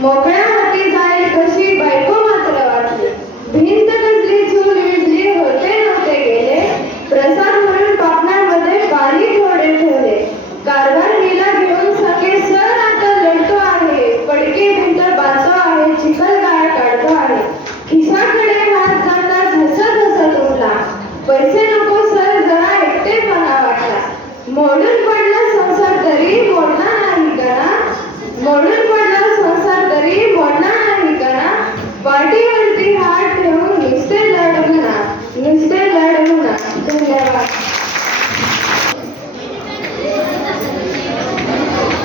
मोकळ्या हाती जाईल कशी बायको मात्र वाचली. भिंत कसली चूल विजली होते नव्हते गेले. प्रसाद म्हणून पापणांमध्ये बारीक घोडे ठेवले. कारभारणीला घेऊन सखे सर आता लढतो आहे. पडके भिंत बांधतो आहे. चिखल गाळ काढतो आहे. खिशाकडे हात जाता झसत हसत उठला. पैसे नको सर जरा एकटेपणा वाटला. मोडून पडला संसार तरी मोडणार नाही कणा. मोडून पडला संसार तरी मोडणार नाही कणा. पाठीवरती हात ठेवून नुसते लढवणा. नुसते लढवणा. धन्यवाद.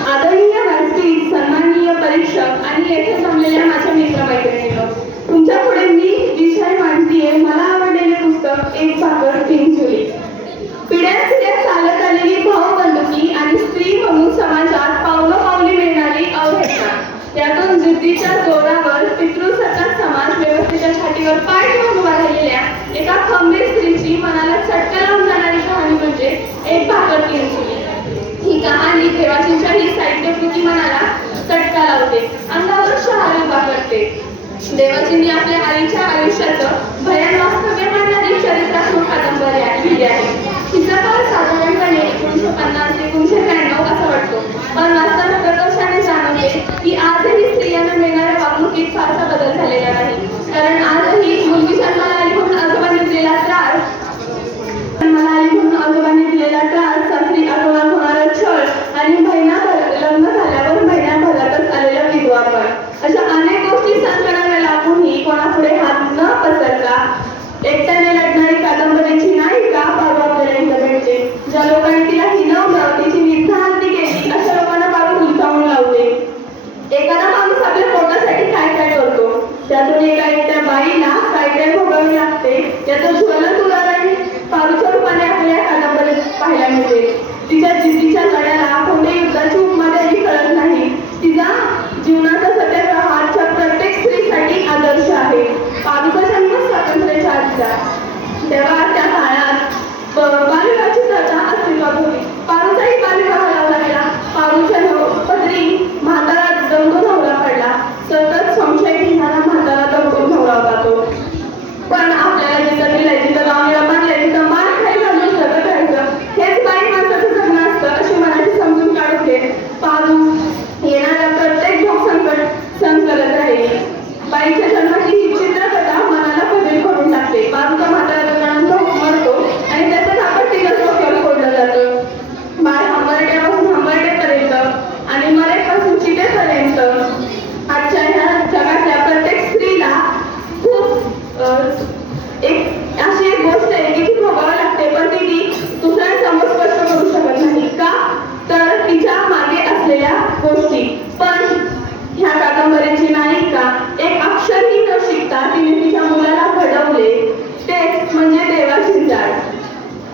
आदरणीय व्यासपीठ, सन्माननीय परीक्षक आणि येथे जमलेल्या माझ्या मित्रमैत्रिणींनो, तुमच्या पुढे मी विषय मांडतीये मला आवडलेले पुस्तक एक भाकर तीन चुली. पिढ्यानपिढ्या चालत आलेली भावबंधुकी आणि स्त्री म्हणून समाजात पावलोपावली मिळणारी अवहेलना, त्यातून जिद्दीच्या जोरावर पितृसत्ताक समाज व्यवस्थेच्या छातीवर पाय ठेवून उभा राहिलेल्या एका खंबीर स्त्रीची मनाला चटका लावून जाणारी कहाणी म्हणजे एक भाकर तीन चुली. ही कहाणी देवाचींच्या ही साहित्यकृती मनाला चटका लावते, अंगावर शहारे उभा करते. देवाचींनी आपल्या आईच्या आयुष्याचं भयान वास्तव्य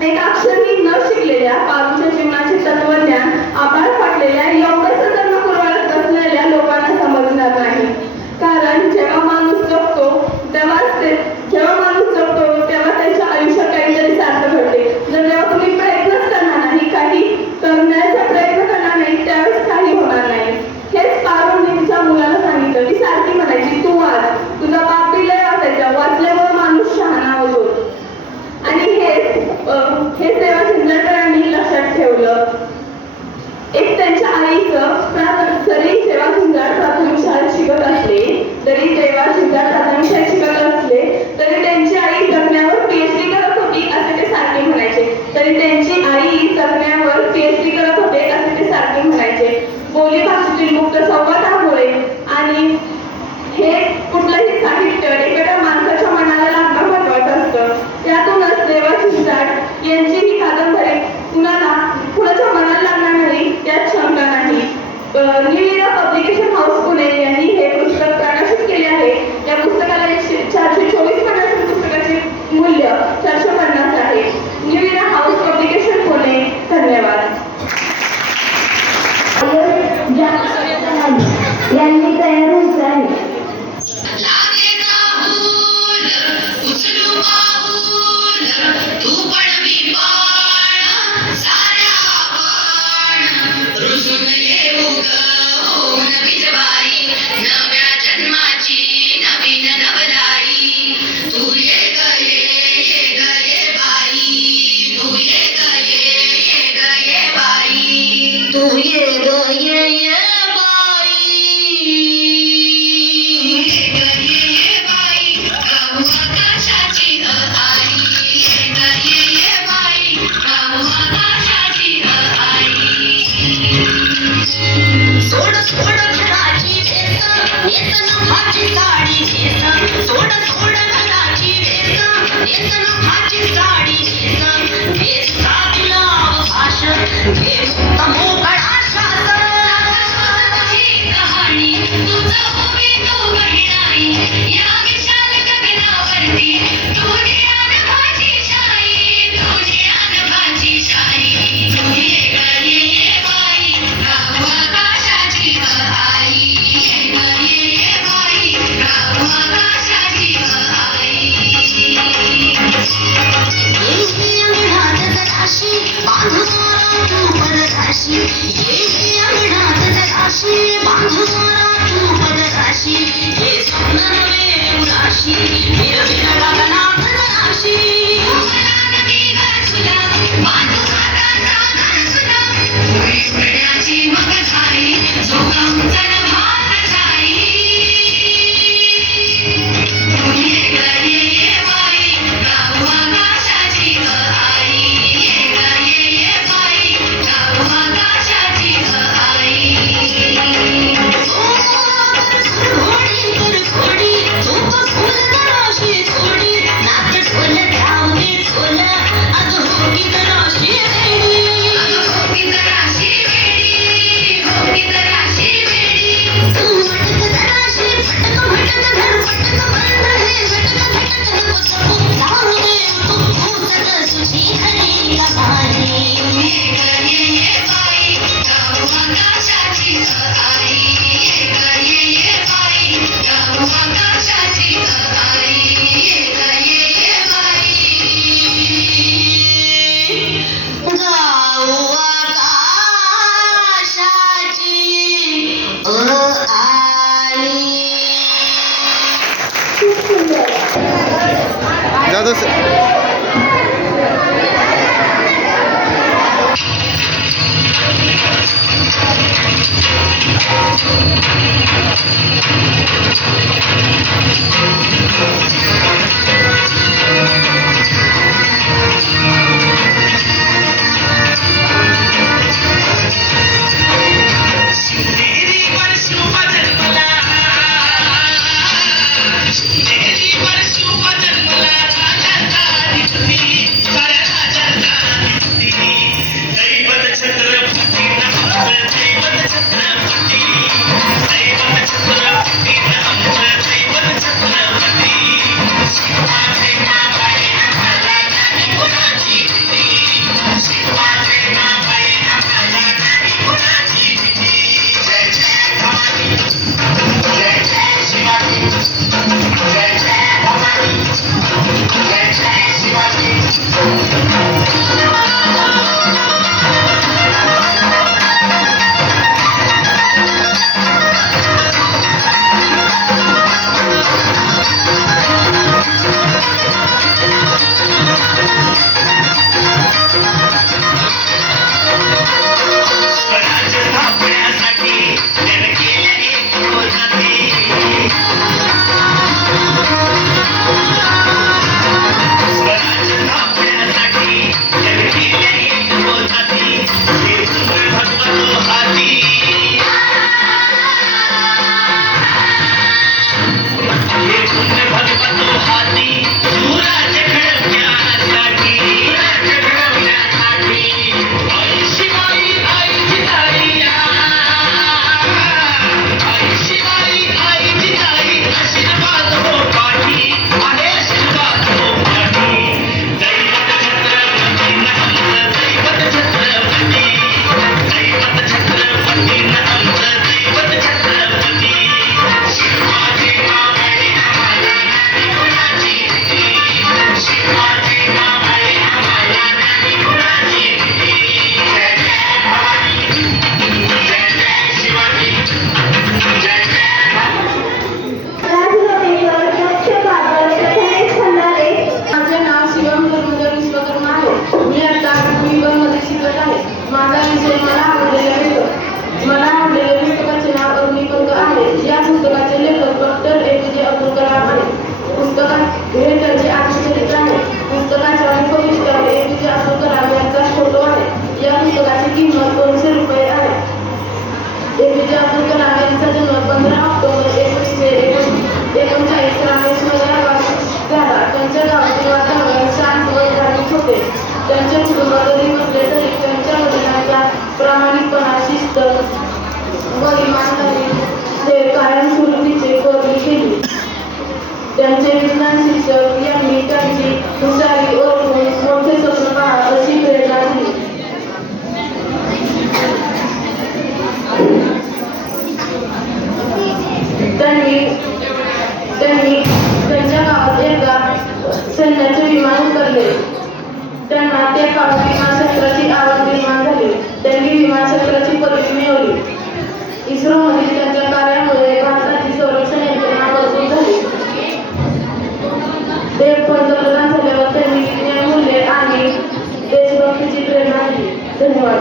एक अक्षरही न शिकलेल्या पारूच्या जीवनाचे तत्वज्ञान आभाळ फाटलेल्या एवढंच जन्म कुरवाळत बसलेल्या लोकांना समजणार नाही. कारण जेव्हा माणूस जगतो तेव्हा त्याच्या आयुष्यात काहीतरी सार्थ घडते. जर जेव्हा तुम्ही प्रयत्नच करणार नाही, काही करण्याचा प्रयत्न करणार नाही, त्यावेळेस काही होणार नाही. हेच पारून तिच्या मुलाला सांगितलं. ती सारखी म्हणायची, तू वाच, तुझा बाप बी लय वाचायचा, वाचल्यामुळे माणूस शहाणा होतो. आणि हेच देवा शिंदळकरांनी लक्षात ठेवलं. एक त्यांच्या आईचं जरी जेव्हा शिंदळ प्राथमिक शाळेत शिकत असले तरी त्यांची आई जगण्यावर पीएचडी करत होती असे ते सारखे म्हणायचे. बोली भाषेतील मुक्त संवादामुळे आणि हे कुठलंही साहित्य एखाद्या माणसाच्या मनाला लागणं महत्वाचं असतं. त्यातूनच देवा शिंदळ यांची ही कादंबरी कुणाच्या मनाला लागणार नाही त्यात शंका नाही. न्यू इरा पब्लिकेशन हाऊस पुणे यांनी हे पुस्तक प्रकाशित केले आहे. या पुस्तकाला 424 पानांच्या पुस्तकाचे मूल्य 450 आहे. न्यू इरा हाऊस पब्लिकेशन पुणे. धन्यवाद. यांनी तयार व्हायचं आहे. Jadhav Thank you. होते. त्यांचे कुटुंब जरी बसले तरी त्यांच्या वडिलांचा प्रामाणिकपणा, शिस्त व इमानदारी हे कायमस्वरूपीचे कोरली गेली. त्यांचे विज्ञान शिक्षक यांनी त्यांची हुशारी ओळखून मोठे स्वप्न पहा अशी प्रेरणा दिली. त्यांनी त्यांच्या गावात एकदा सैन्याचे विमान उतरले. त्यांना त्या काळात विमानशास्त्राची आवड निर्माण झाली. त्यांनी विमानशास्त्राची पदवी मिळवली. इस्रोमधील त्यांच्या कार्यामुळे भारताची संरक्षण यंत्रणा मजबूत झाली. ते पंतप्रधान झाल्यावर त्यांनी न्यायमूल्ये आणि देशभक्तीची प्रेरणा दिली. धन्यवाद.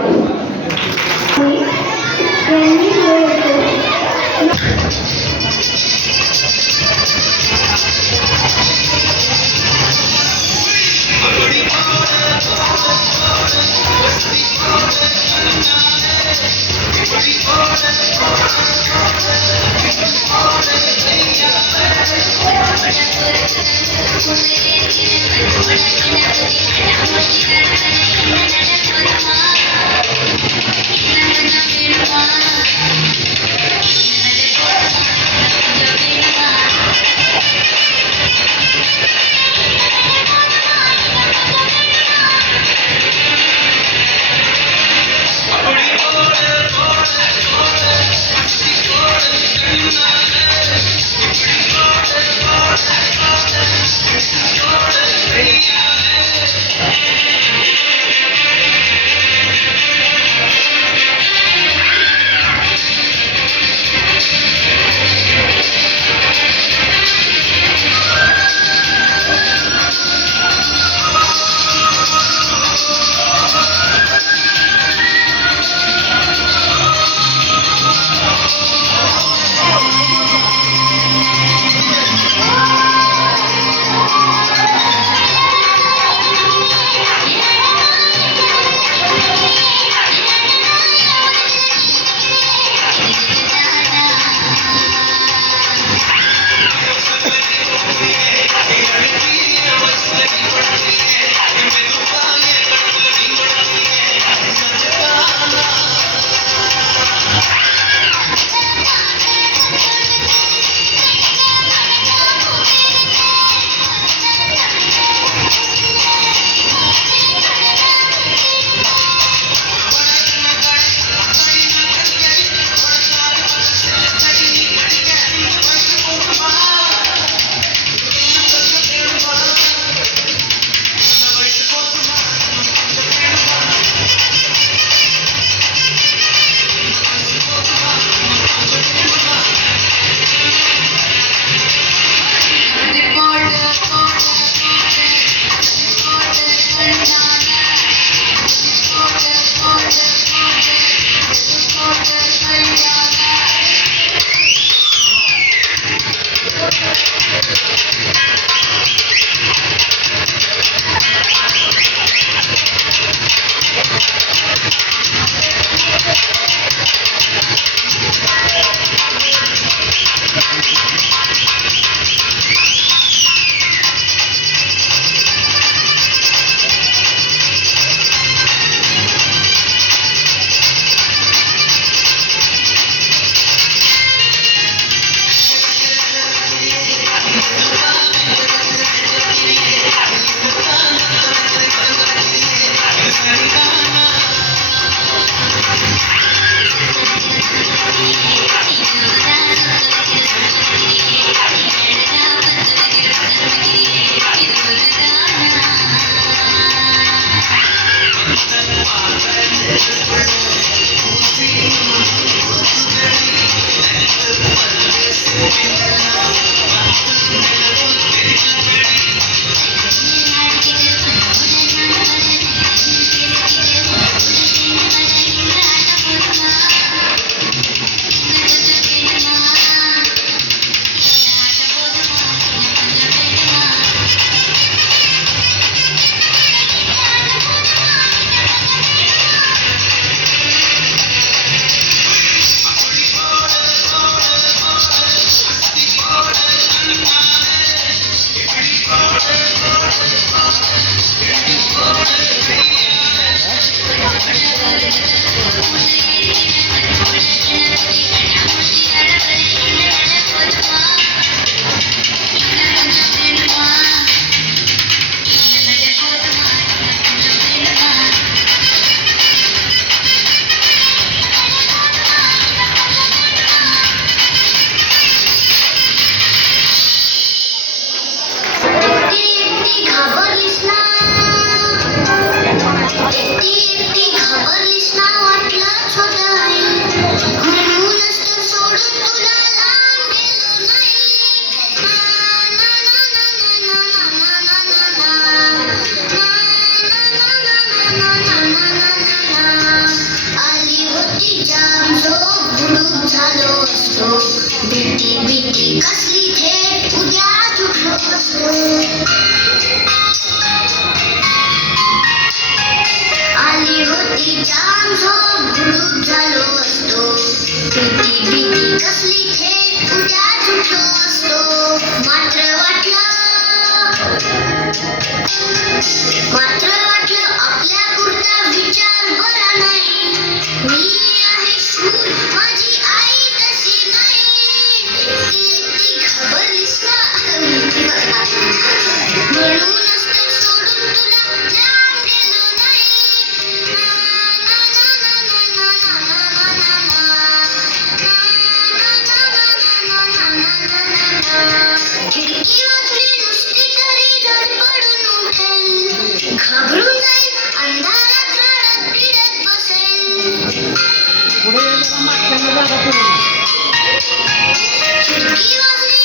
वाजली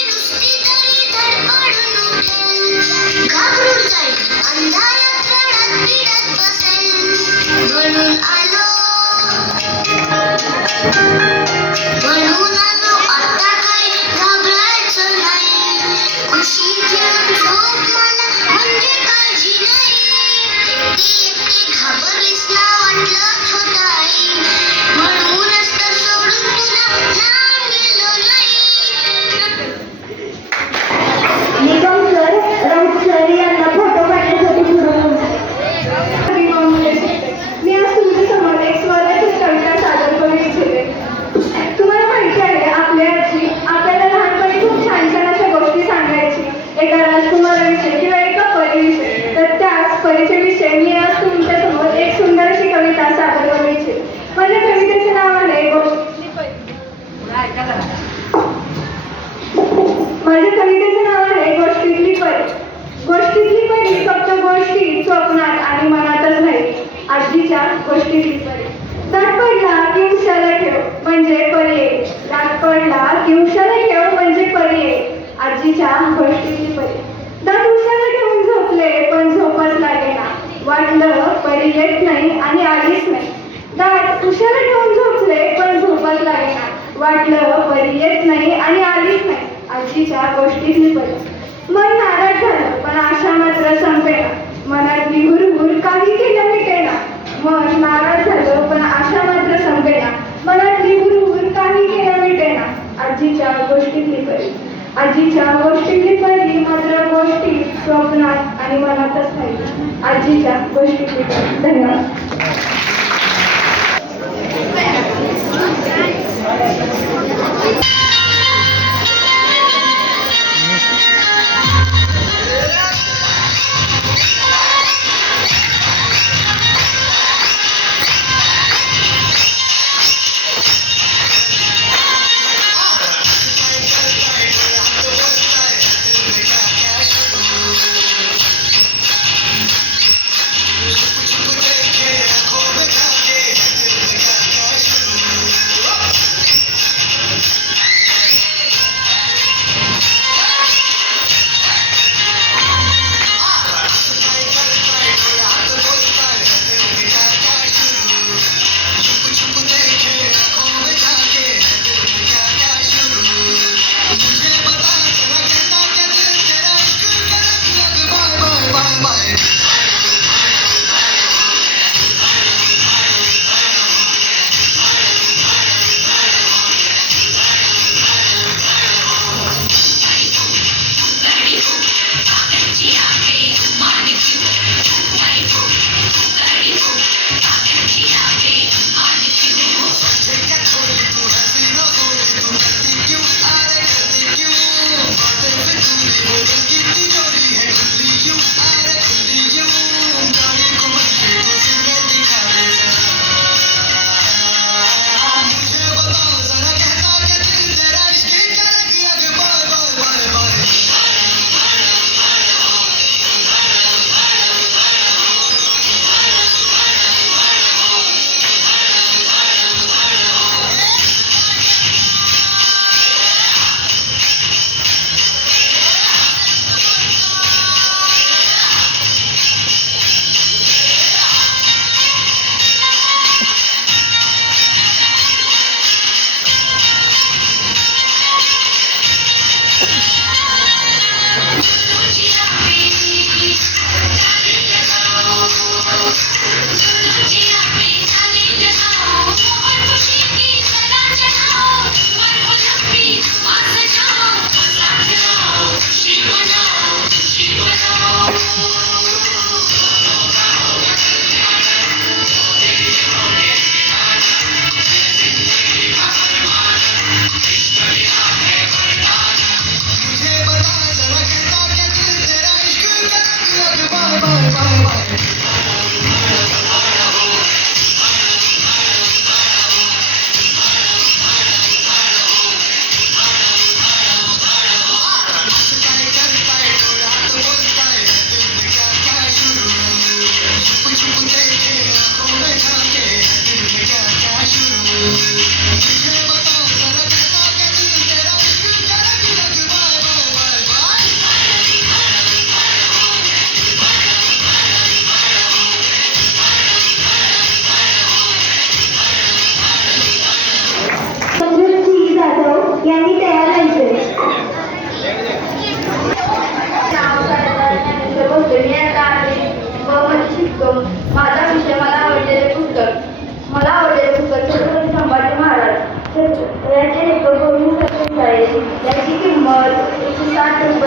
नुसती तरी धडपडून उठेल, घाबरून जाईल, अंधारात रडत बिडत बसेल. म्हणून आलो आता काही घाबरायचं नाही. खुशी घेऊन झोप मला म्हणजे काळजी नाही. एकटी एकटी घाबरलीस ना वाटलंच होतं आई, म्हणूनच तर सोडून तुला लांब गेलो नाही. निगम सर, राऊत सर यांना फोटो काढण्यासाठी पुढे मी आज तुमच्यासमोर एक स्वराची कविता सादर करू इच्छिते. तुम्हाला माहिती आहे, आपली आजी आपल्याला लहानपणी खूप छान छान अशा गोष्टी सांगायची, एका राजकुमाराविषयी किंवा एका परीविषयी. तर त्याच परीचे विषयी मी आज तुमच्यासमोर एक सुंदर अशी कविता सादर करू इच्छिते. माझ्या कवितेचे नाव आहे माझ्या कवितेचे नाव आहे गोष्टीतली परी. गोष्टीतली परी फक्त गोष्टी स्वप्नात आणि मनातच नाही. आजीच्या गोष्टीतली परी. दाट पडला की उशाला ठेव म्हणजे परी येईल. दाट पडला की उशाला ठेव म्हणजे परी येईल. आजीच्या गोष्टीतली परी. दाट उशाला ठेवून झोपले पण झोपच लागेना. वाटलं परी येत नाही आणि आलीच नाही. दाट उशाला ठेवून झोपले पण झोपच लागेना. वाटलं परी येत नाही आणि आलीच नाही. आजीच्या गोष्टीतली परी. मन नाराज झालं पण आशा मात्र संपेना. मनातली हुरहुर काही केलं मिटेना. मन नाराज झालं पण आशा मात्र संपेना. मनातली हुरहुर काही केलं मिटेना. आजीच्या गोष्टीतली परी. आजीच्या गोष्टीतली परी मात्र गोष्टी स्वप्नात आणि मनातच नाही. आजीच्या गोष्टीतली परी. धन्यवाद.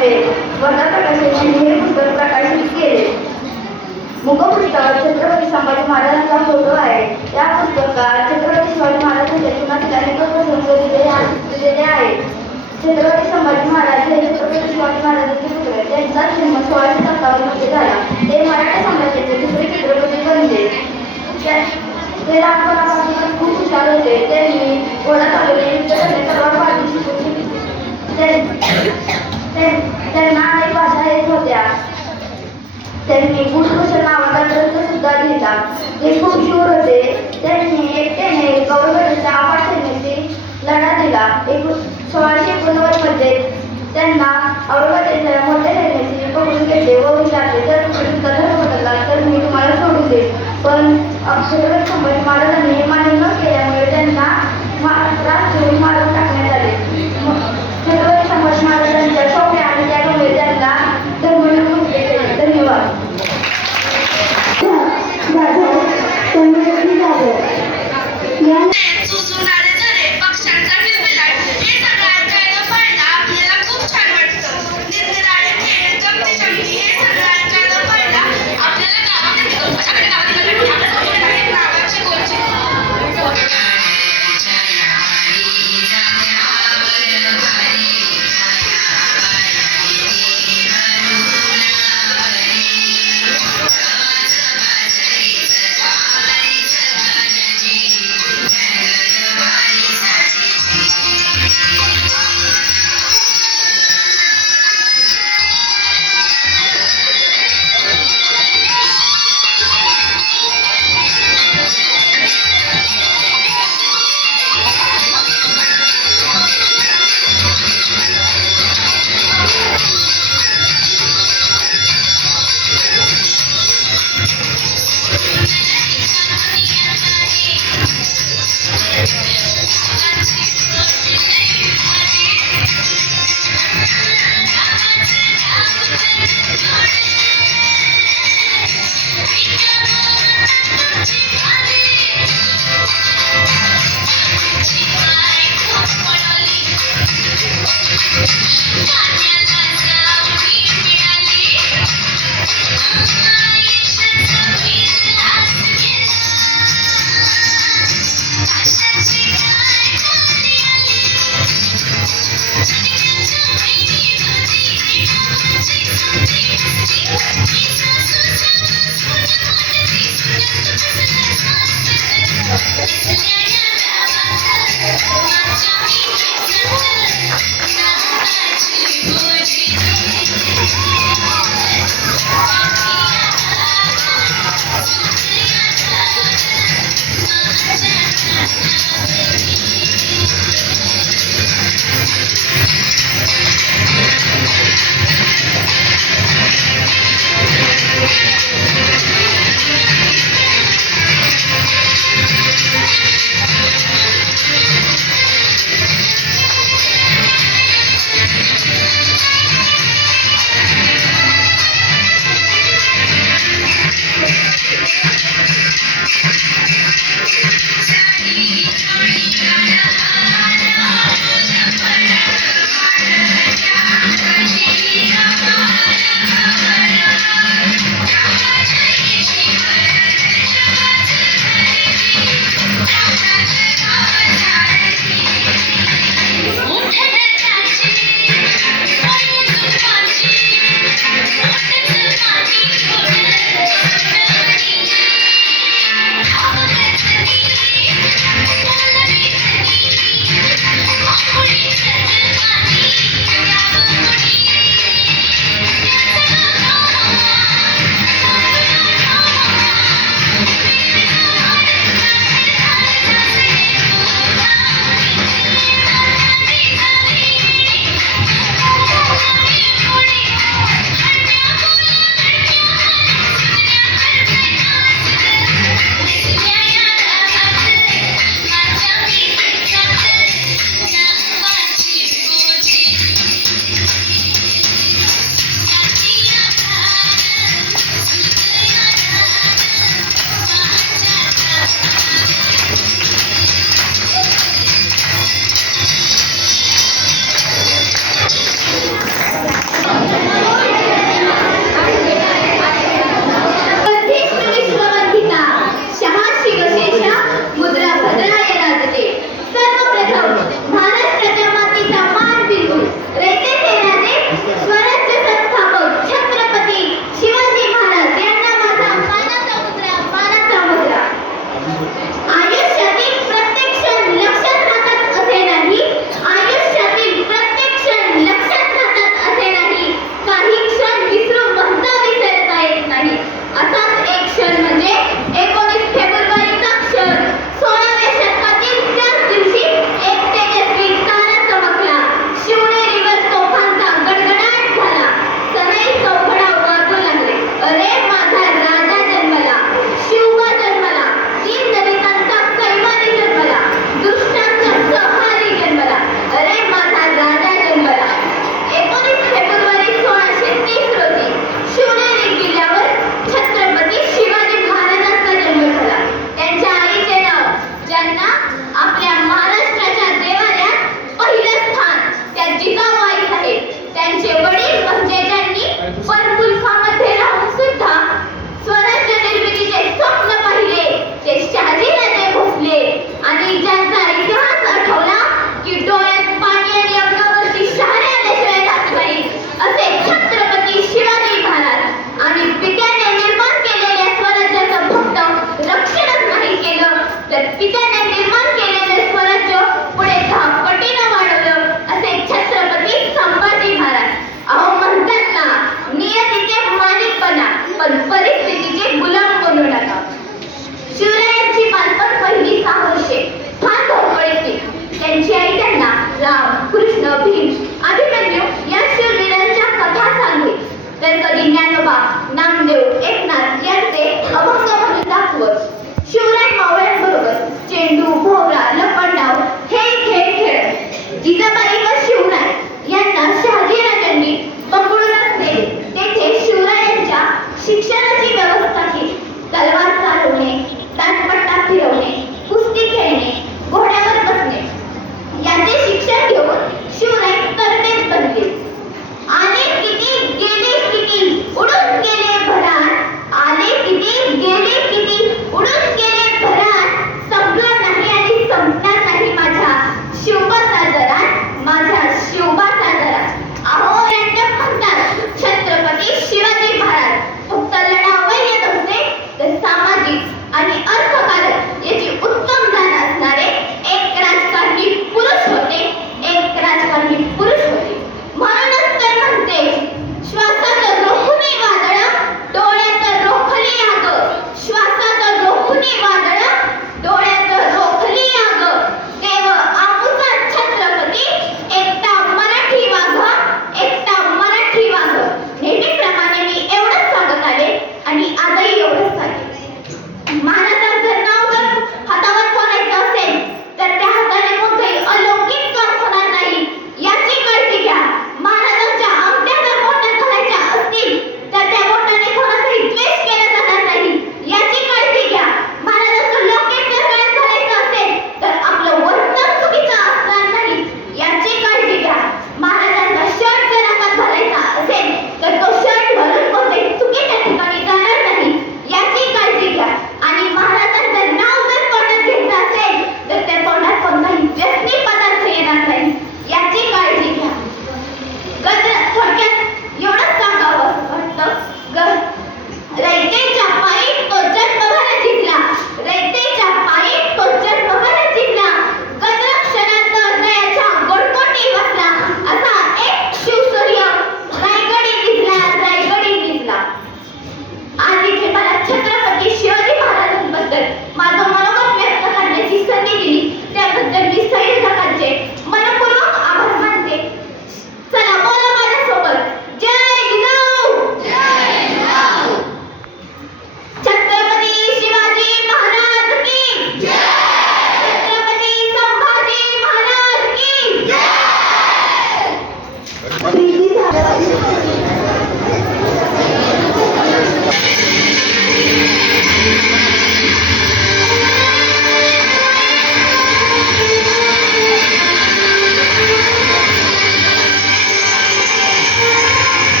नव्हे वर्धा प्रकाशनाने हे पुस्तक प्रकाशित केले. मुखपृष्ठावर छत्रपती संभाजी महाराजांचा फोटो आहे. या पुस्तकात छत्रपती शिवाजी महाराजांच्या जीवनातील अनेक प्रसंग दिलेले आहेत. छत्रपती संभाजी महाराज हे छत्रपती शिवाजी महाराजांचे पुत्र आहेत. त्यांचा जन्म 1657 मध्ये झाला. ते मराठा साम्राज्याचे दुसरे छत्रपती बनले. ते लहानपणापासूनच खूप हुशार होते. त्यांनी घोडा चालवणे, युद्ध करणे, तलवार बाळगणे शिकले. त्यांना अनेक भाषा येत होत्या. त्यांनी गुरुभूषण नावाचा ग्रंथ सुद्धा लिहिला. ते खूप शूर होते. त्यांनी एकट्याने गौरगडाच्या अफाट सैन्याशी लढा दिला. 1689 मध्ये त्यांना औरंगजेबाच्या मोठ्या सैन्याशी पकडून घेतले व विचारले, जर तुमचा धर्म बदलला तर मी तुम्हाला सोडून देईन. पण छत्रपती संभाजी महाराजांनी हे मान्य न केल्यामुळे त्यांना त्रास देऊन मारून टाकण्यात आले. छत्रपती संभाजी महाराजांच्या शौर्य आणि त्यामुळे त्यांना धर्मवीर म्हटले गेले. धन्यवाद. सुजणारे झरे, पक्ष्यांचा किलबिलाट, हे सगळं ऐकायला पाहायला आपल्याला खूप छान वाटतं. निरनिराळे खेळ, गमती जमती हे सगळं ऐकायला पाहायला आपल्याला गावाकडे गावाकडे नावाची गोष्टी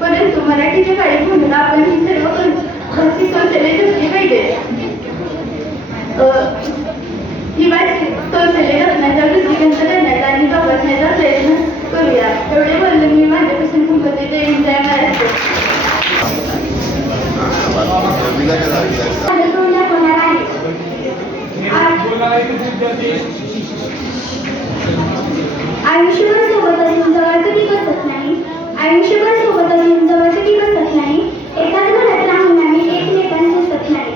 परंतु मराठीच्या काळी म्हणून आपण ही सर्व भाषिक कौशल्ये जपली पाहिजेत. ही भाषिक कौशल्ये जपण्याचा दृष्टिकोन करण्याचा आणि जोपासण्याचा प्रयत्न करूया. एवढे बोलले मी माझ्यापासून संपत्ती देईन. जय महाराष्ट्र. आयुष्यभर सोबत असून जवळ कधी बसत नाही. आयुष्यभर सोबत असून जवळ कधी बसत नाही. एकाच घरात राहून आम्ही एकमेकांना दिसत नाही.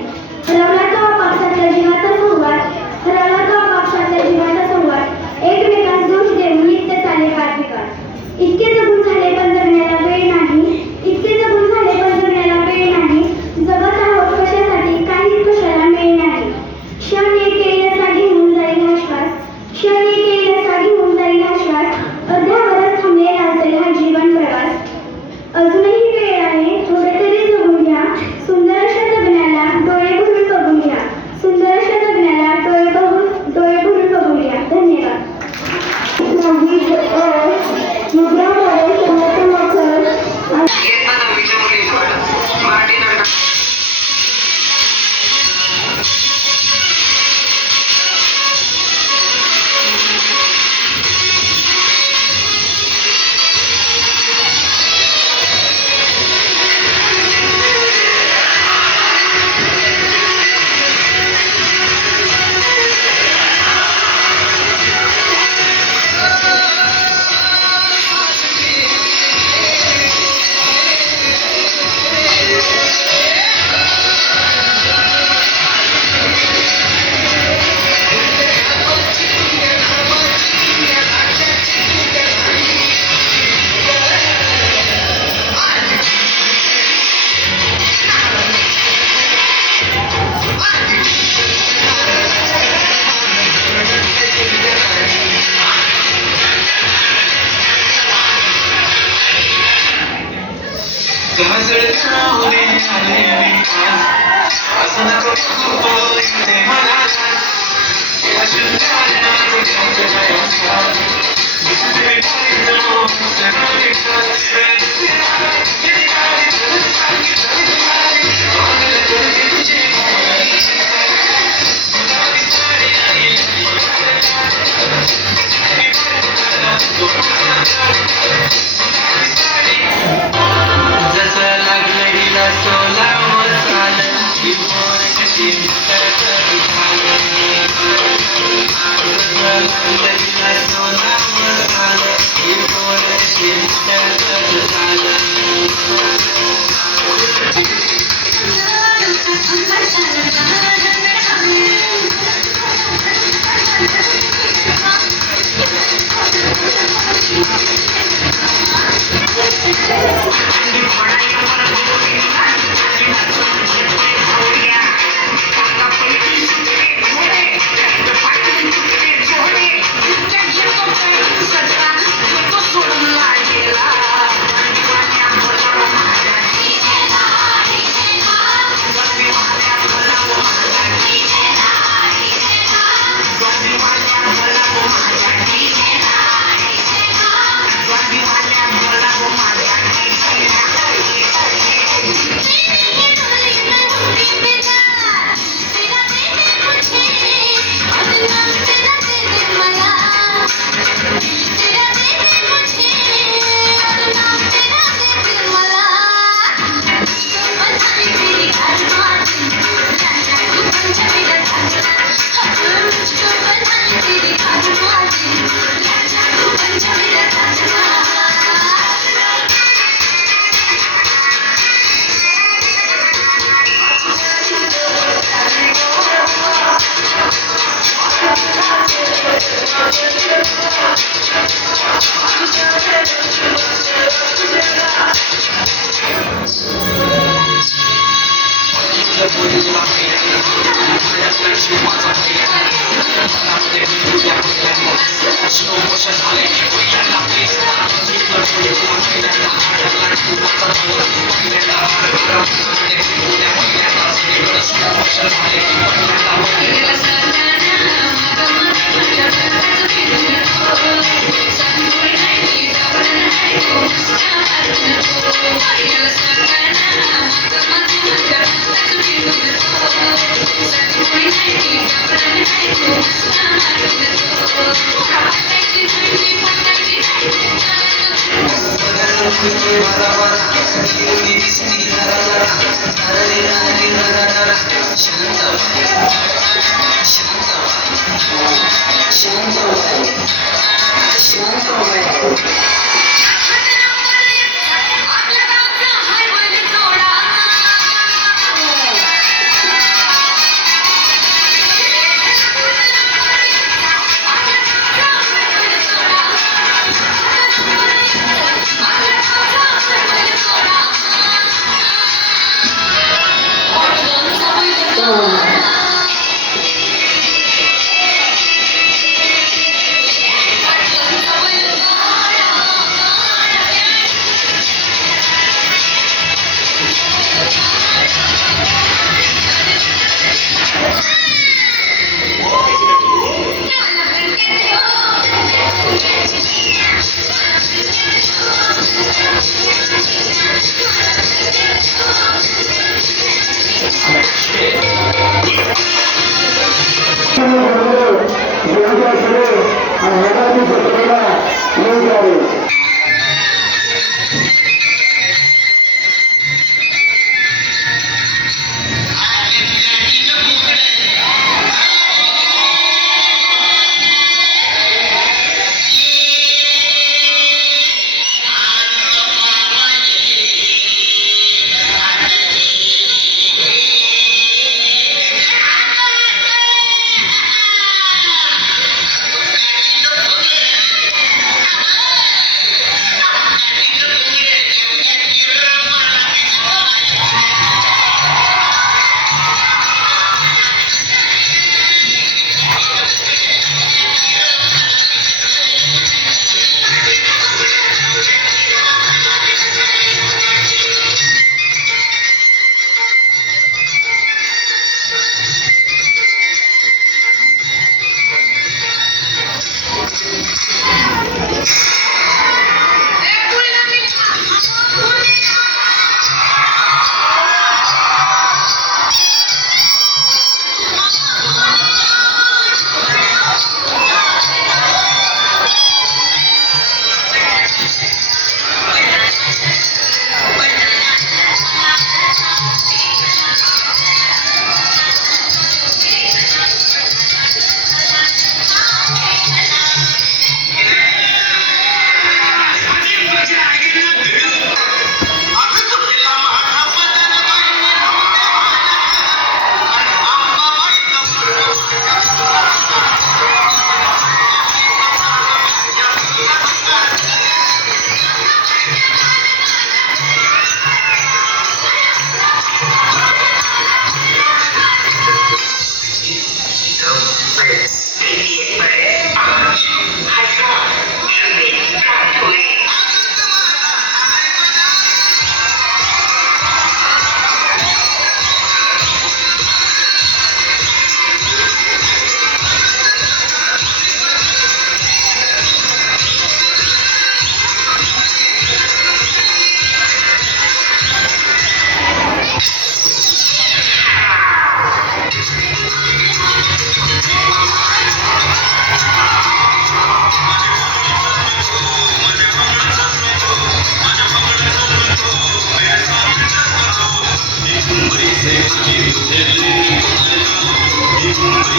ये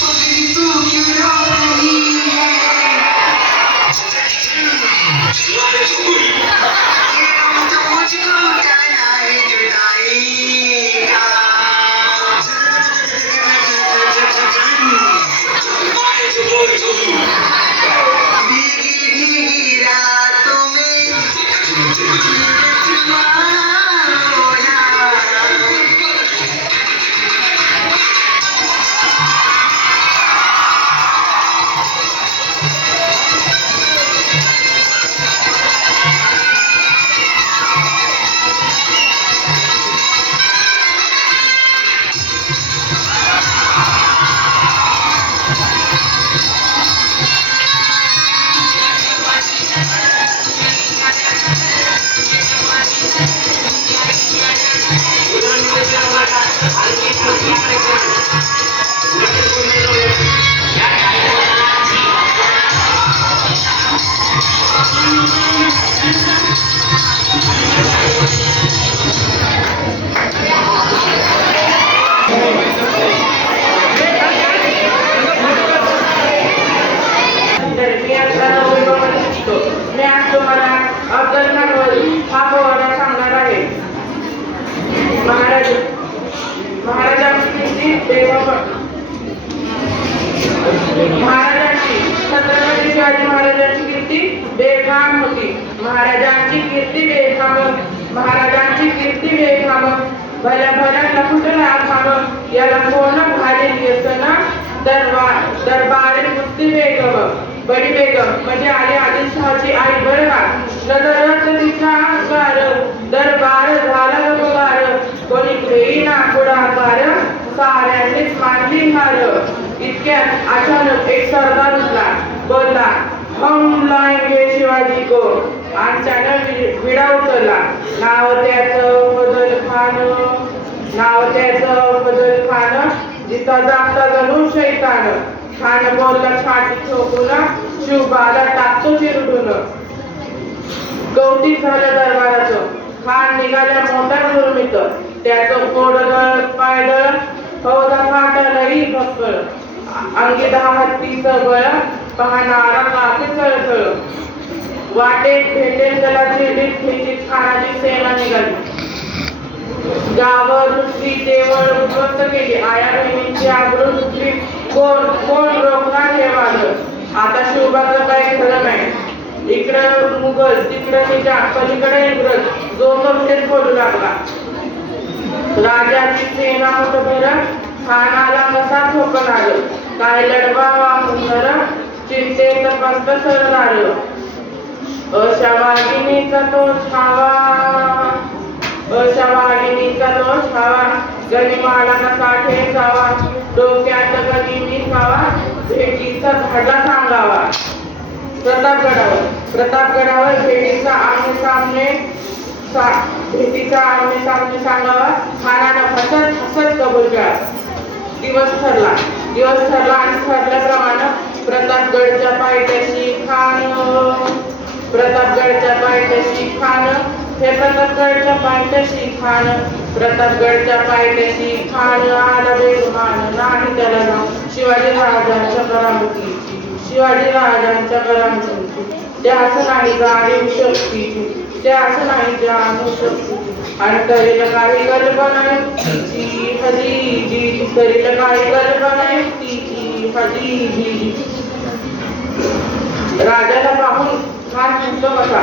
पगड़ी तू क्यों रो रही है? ये गम तो मुझको जाना है जुदाई का। भीगी भीगी रातों में रोना। मी आता नववीमध्ये शिकतो. मी आज तुम्हाला अफजल खानवरील हा पोवाडा सांगणार आहे. महाराजांची छत्रपती शिवाजी महाराजांची कीर्ती बेफाम होती. महाराजांची कीर्ती बेफाम भल्या भल्या कुठला थांब याला कोण घालेली असताना दरबारी मुक्ती बेगम बडी बेगम म्हणजे आली आदिलशहाची आई बरं का. नजरत तिचा अंगार दरबार झाला बगार कोणी घेईना पुढाकार साऱ्यांनीच मानली हार. इतक्यात अचानक एक सरदार उठला बोलला हम लाएंगे शिवाजी को आणि त्यानं विडा उचलला. नाव त्याचं फजल खान जिथं जागता जणू शैतान. खान बोलला छाती ठोकून शिवबाला टाकतो चिरडून. कौतिक झालं दरबाराचं. खान निघाल्या मोठ्या दुर्मित त्याचं कोडगळ पायदळ फौजा फाटलही भक्कळ. अंगी 10 हत्तीचं बळ पाहणारा काके चळचळ. वाटेत भेटेल त्याला झेलीत खेचीत खानाची सेना निघाली. गावं लुटली देवळ उद्ध्वस्त केली. आया बहिणींची आबरू लुटली. कोण रोखणार हे वादळ. आता शिवबाचं काही खरं नाही. इकडं मुघल तिकडं निजाम पलीकडे इंग्रज जो कवटेत बोलू लागला. राजाची सेना मुठभर खानाला कसा ठोकन आलं. काय लढवावा मुन्नर चिंतेत पंत सरदार. अशा वाघिणीचा तो छावा गनिमाला कसा ठेचावा. डोक्यात गनिमी खावा भेटीचा धाडा सांगावा. प्रतापगडावर भेटीचा आमने सामने सांगावा. खानानं हसत कबूल केला. दिवस ठरला आणि ठरल्याप्रमाणे प्रतापगडच्या पायथ्याशी खान आला बेगुमान. नाही त्याला नाव शिवाजी राजांच्या करामती. ते असं नाही जाणीव शक्तीची आणि करील काही कल्पना युक्तीची हजीजी. राजाला पाहून खान म्हणतो बसा.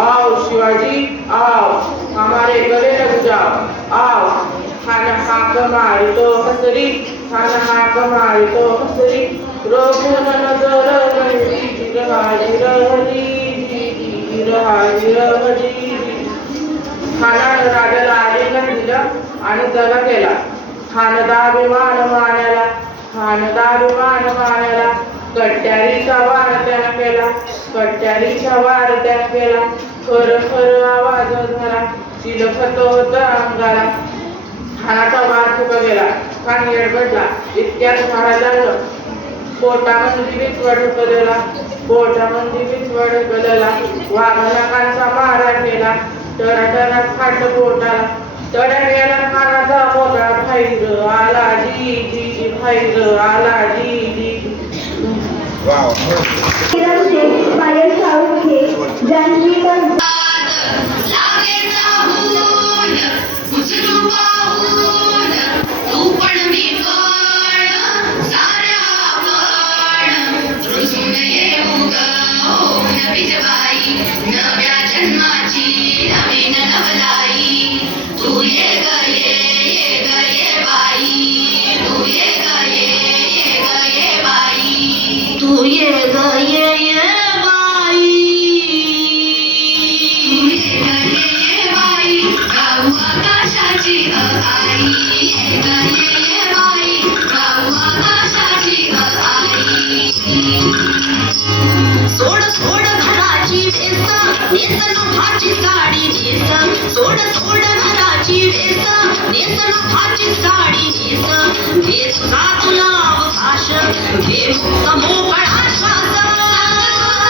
आओ शिवाजी आओ हमारे गले लग जाओ आओ. खान हाक मारतो हसरी रोखून नजर खानानं राजाला आलिंगन दिलं आणि जगा केला. खानदाभिमान मानाला कट्यारीचा वार त्यानं केला. खर आवाज झाला. चिलखत होता अंगाला. खानाचा वार फुका गेला. खान येडबडला. इतक्यात पोटामध्ये विचवड ढकलला, पोटामध्ये विचवड ढकलला, वाघनाकांचा मारा केला, टराटरात फाटलं पोटाला, तडकलेला कानाचा मोकळा फाईर आला जी जी जी फाईर आला जी जी जी. नव्या जन्माची नवीन नवलाई तू ये ग ये बाई तू ये ग ये बाई तू ये ग ये बाई तू ये ग ये बाई गाऊ आकाशाची आई ये ग ये बाई गाऊ आकाशाची आई सोड सोड घराची वेस नेसन भाची साडी नेस सोड सोड घराची वेस नेसन भाची साडी नेस घे तुझा तुला अवकाश घे मुक्त मोकळा श्वास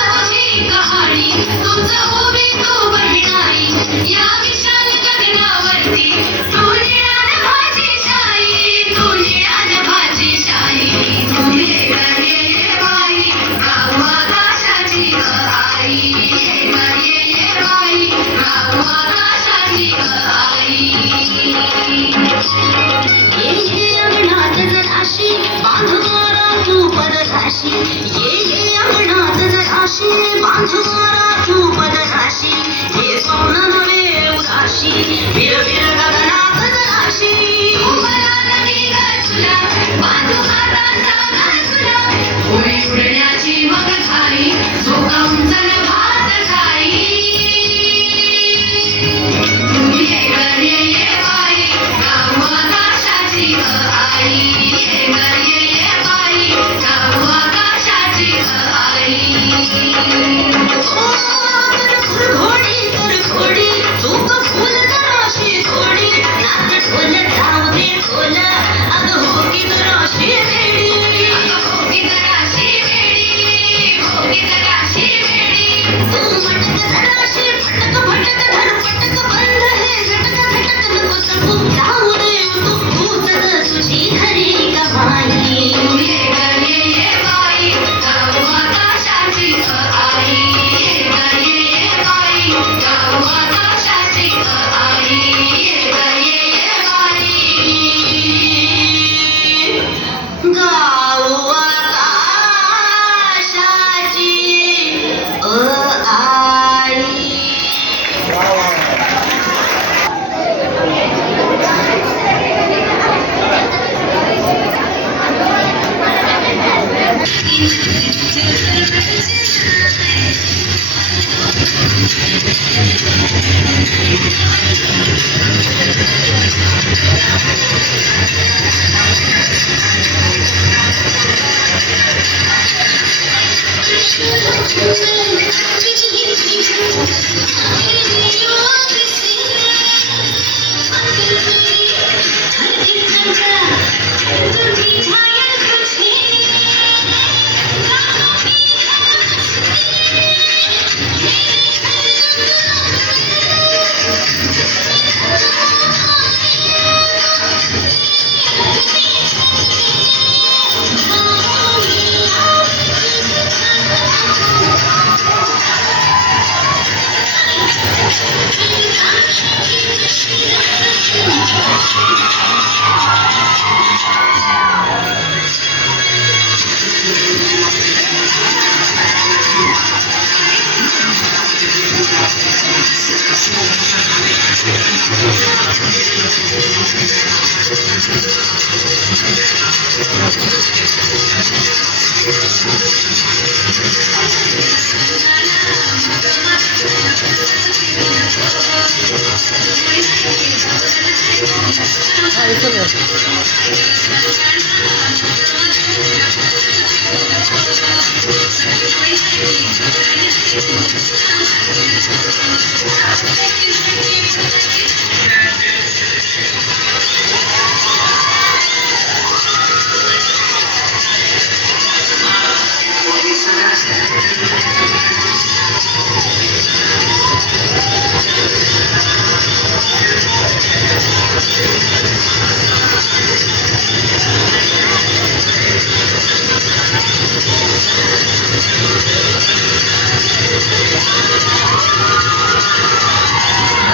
तुझी कहाणी तुझं उभी तू बहिणाई या विशाल गगनावरती तू निळान भाची शाई तू निळान भाची शाई तू ये ग ये बाई गाऊ आकाशाची आई ये ग ये बाई गाऊ आकाशाची आई ये अंगणात जराशी बांधवारा तू पदराशी ये अंगणात जराशी बांधवारा तू पदराशी हे स्वप्न नवे उदाशी फिर फिर गगनात जराशी उभरा नदी तुला बांधू हाताचा घासला उडी उडण्याची मग थाई झोकावून चल भात खाई तू ये ग ये बाई गाऊ आकाशाची आई ये ग ये बाई गाऊ आकाशाची आई घोडी तर घोडी चूक फुल जराशी थोडी नाच ढोल जाऊ दे ढोल अग हो की जराशी वेडी अग हो की जराशी वेडी हो की जराशी वेडी तू मटक जराशी फटक फटक धर पटक बंद हे झटक झटक नको सकू जाऊ दे तू तूच तुझी खरी कमाई तू ये ग ये बाई गाऊ आकाशाची आई ये ग ये बाई गाऊ आकाशाची आई ये ग ये बाई गाऊ आकाशाची आई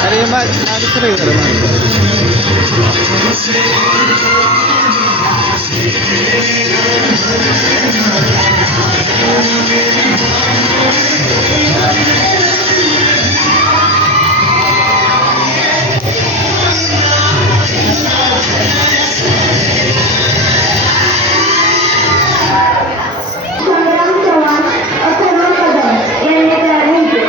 अरे मागे सर जरा मागे. संग्राम चव्हाण अथर्व कदम यांनी तयार होते.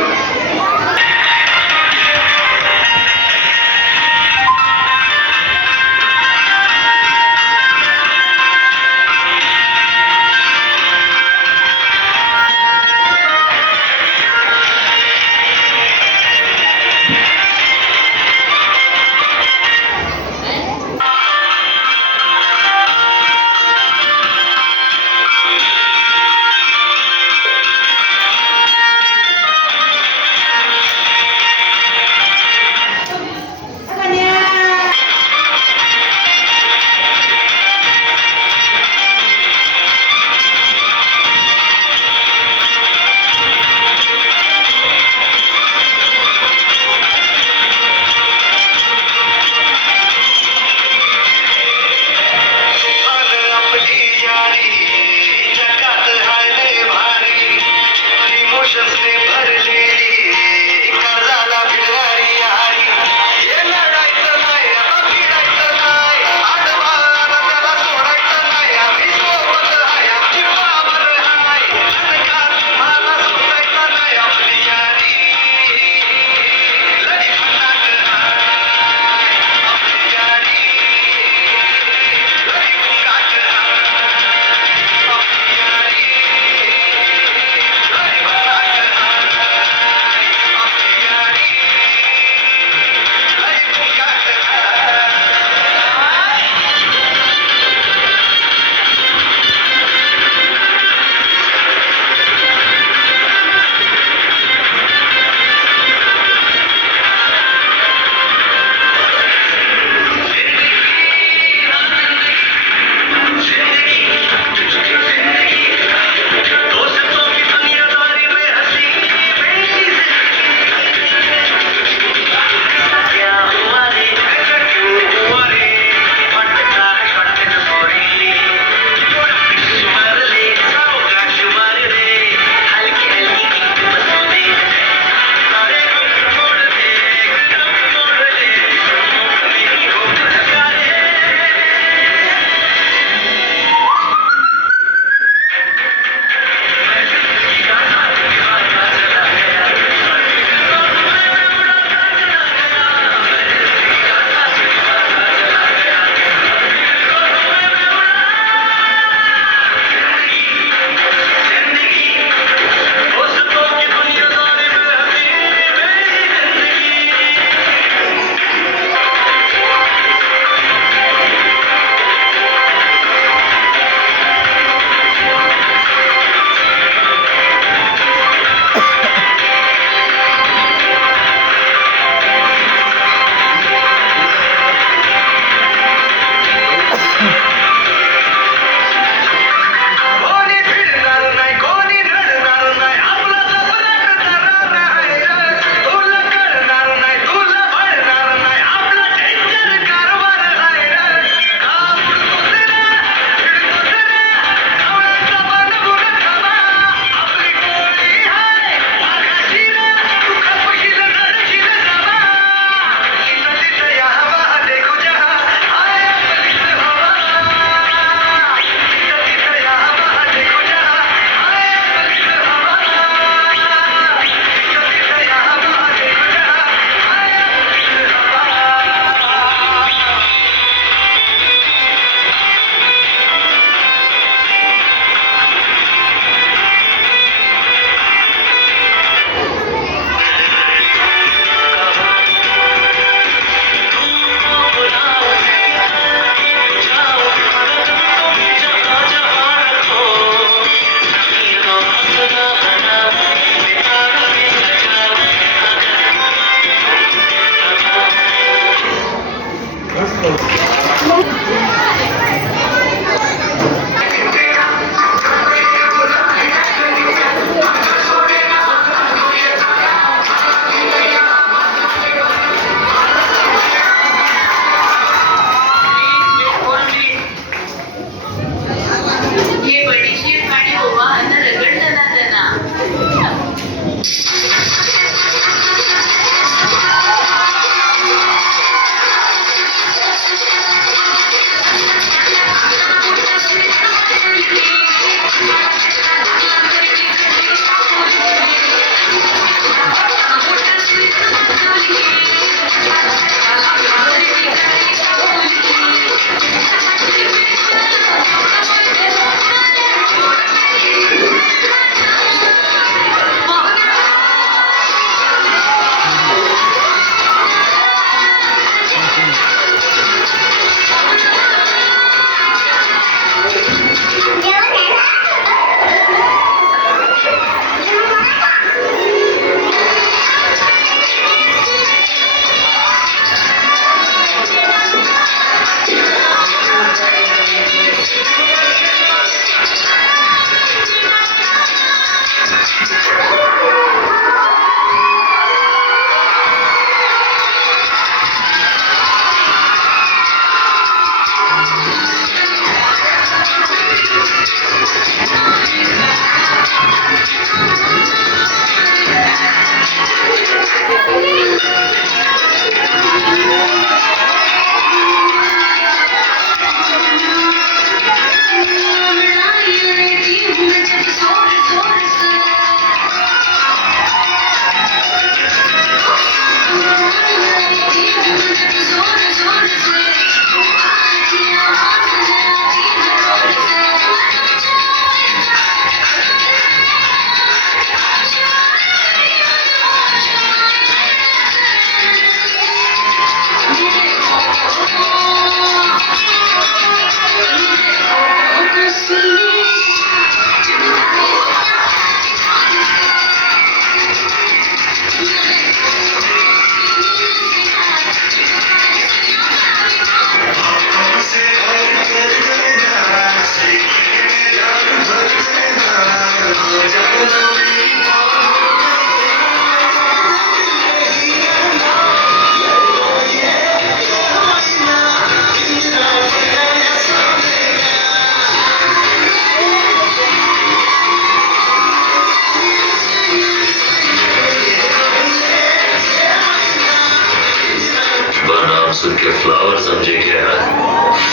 मानसून के फ्लावर समझे क्या?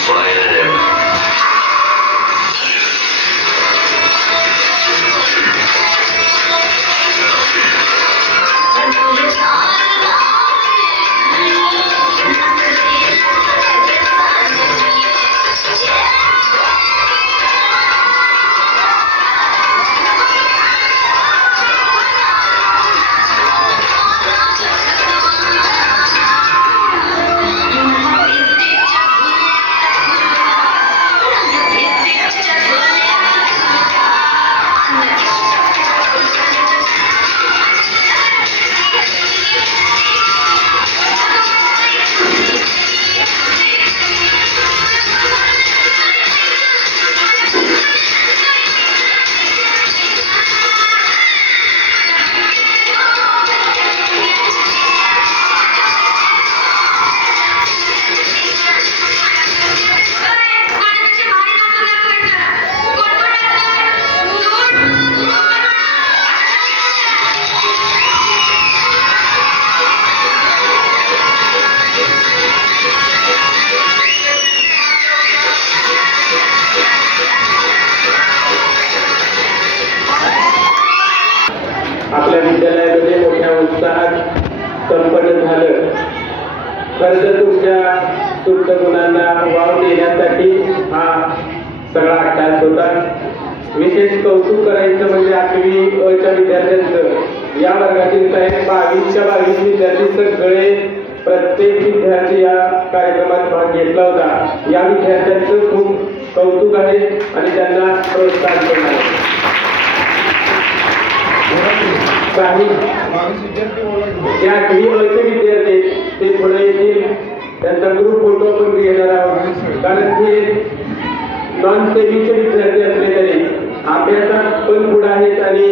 फायर एंड आपल्या विद्यालयामध्ये मोठ्या उत्साहात संपन्न झालं. खरं तर तुमच्या सुप्त गुणांना वाव देण्यासाठी हा सगळा अट्टास होता. विशेष कौतुक करायचं म्हणजे 8वी अ च्या विद्यार्थ्यांचं. या वर्गातील साहेब 22च्या 22 विद्यार्थी सगळे प्रत्येक विद्यार्थी या कार्यक्रमात भाग घेतला होता. या विद्यार्थ्यांचं खूप कौतुक आहे आणि त्यांना प्रोत्साहन पण आहे. काही जे 8वी अ चे विद्यार्थी ते पुढे येतील. त्यांचा ग्रुप फोटो पण घेणार आहोत. कारण ते नॉन सेमीचे विद्यार्थी असले तरी अभ्यासात पण पुढे आहेत आणि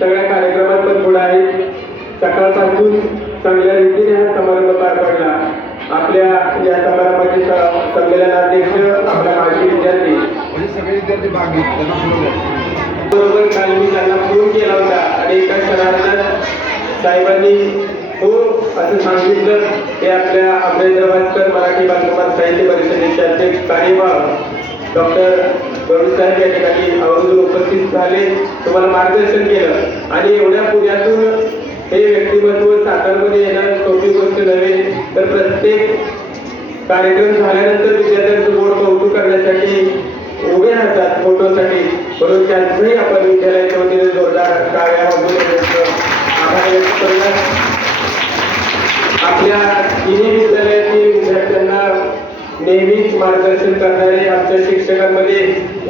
सगळ्या कार्यक्रमात पण पुढे आहेत. सकाळपासून चांगल्या रीतीने हा समारंभ पार पडला. आपल्या या समारंभाचे संमेलनाध्यक्ष आपला माजी विद्यार्थी बरोबर काल मी त्यांना फोन केला होता आणि एका शहरात साहेबांनी हो असं सांगितलं की आपल्या अमरेंद्र मराठी बालकुमार साहित्य परिषदेचे अध्यक्ष कार्यवाह डॉक्टर साहेब या ठिकाणी आवर्जून उपस्थित झाले. तुम्हाला मार्गदर्शन केलं आणि एवढ्या पुण्यातून हे व्यक्तिमत्व सातारमध्ये येणं सोपी गोष्ट नव्हे. तर प्रत्येक कार्यक्रम झाल्यानंतर विद्यार्थ्यांचं गोड कौतुक करण्यासाठी उभे राहतात फोटोसाठी. म्हणून त्यांचंही आपण विद्यालयाच्या वतीने जोरदार टाळ्या वाजवून आभार व्यक्त करूया. आपल्या तिन्ही विद्यालयातील विद्यार्थ्यांना नेहमीच मार्गदर्शन करणारे, आमच्या शिक्षकांमध्ये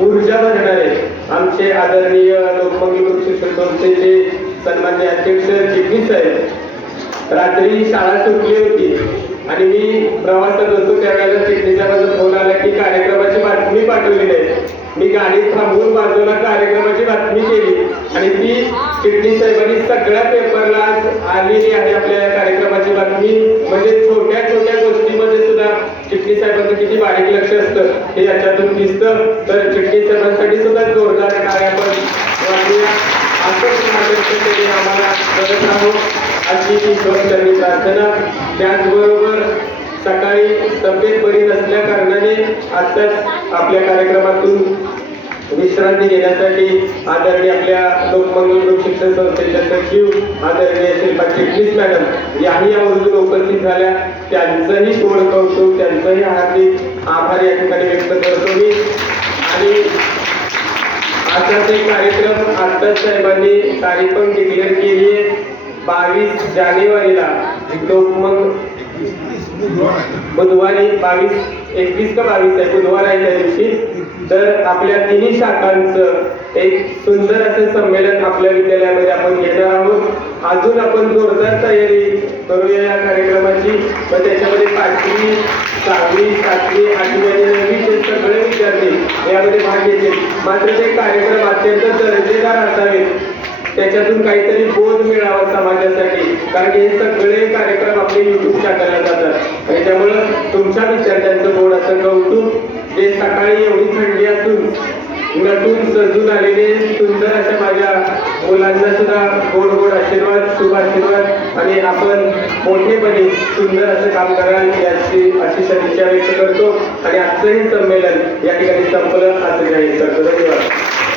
ऊर्जा भरणारे आमचे आदरणीय लोकमंगल ग्रुप शिक्षण संस्थेचे सन्मान्य अध्यक्ष चिटणीस साहेब. रात्री शाळा सुटली होती आणि मी प्रवासात होतो त्यावेळेला चिटणीचा माझा फोन आला की कार्यक्रमाची बातमी पाठवली आहे. मी गाडी थांबवून बाजूला कार्यक्रमाची बातमी केली आणि ती चिटणीस साहेबांनी सगळ्या पेपरला आज आलेली आहे. आपल्या या कार्यक्रमाची बातमी म्हणजे छोट्या छोट्या गोष्टीमध्ये सुद्धा चिटणीस साहेबांचं किती बारीक लक्ष असतं हे याच्यातून दिसतं. तर चिटणीस साहेबांसाठी सुद्धा जोरदार कार्य आपण वाटूया. असंच मार्गदर्शन आम्हाला करत राहू अशी त्यांनी प्रार्थना. त्याचबरोबर सकाळी तब्येत बरी नसल्या कारणाने आत्ताच आपल्या कार्यक्रमातून विश्रांती घेण्यासाठी आदरणीय आपल्या लोकमंगल ग्रुप शिक्षण संस्थेच्या सचिव आदरणीय शिल्पा चिटणीस मॅडम याही आवर्जून उपस्थित झाल्या. त्यांचंही गोड कौतुक, त्यांचंही हार्दिक आभार या ठिकाणी व्यक्त करतो मी. आणि असाच एक कार्यक्रम आत्ताच साहेबांनी तारीख पण डिक्लेअर केली आहे. 22 जानेवारीला लोकमंगल बुधवारी 21 का 22 आहे बुधवार आहे त्या दिवशी. तर आपल्या तिन्ही शाखांचं एक सुंदर असं संमेलन आपल्या विद्यालयामध्ये आपण घेणार आहोत. अजून आपण जोरदार तयारी करूया या कार्यक्रमाची. व त्याच्यामध्ये 5वी 6वी 7वी 8वी आणि 9वीचे सगळे विद्यार्थी यामध्ये भाग घेतील. मात्र ते कार्यक्रम अत्यंत दर्जेदार असावेत. त्याच्यातून काहीतरी बोध मिळावा समाजासाठी. कारण हे सगळे कार्यक्रम आपले YouTube चॅनलला जातात आणि त्यामुळं तुमच्या विद्यार्थ्यांचं गोड असं कौतुक. जे सकाळी एवढी थंडी असून नटून सजून आलेले सुंदर अशा माझ्या मुलांना सुद्धा गोड गोड आशीर्वाद, शुभ आशीर्वाद आणि आपण मोठेपणे सुंदर असं काम कराल याची अशी सदिच्छा व्यक्त करतो आणि आजचं हे संमेलन या ठिकाणी संपलं असं जाहीर करतो. धन्यवाद.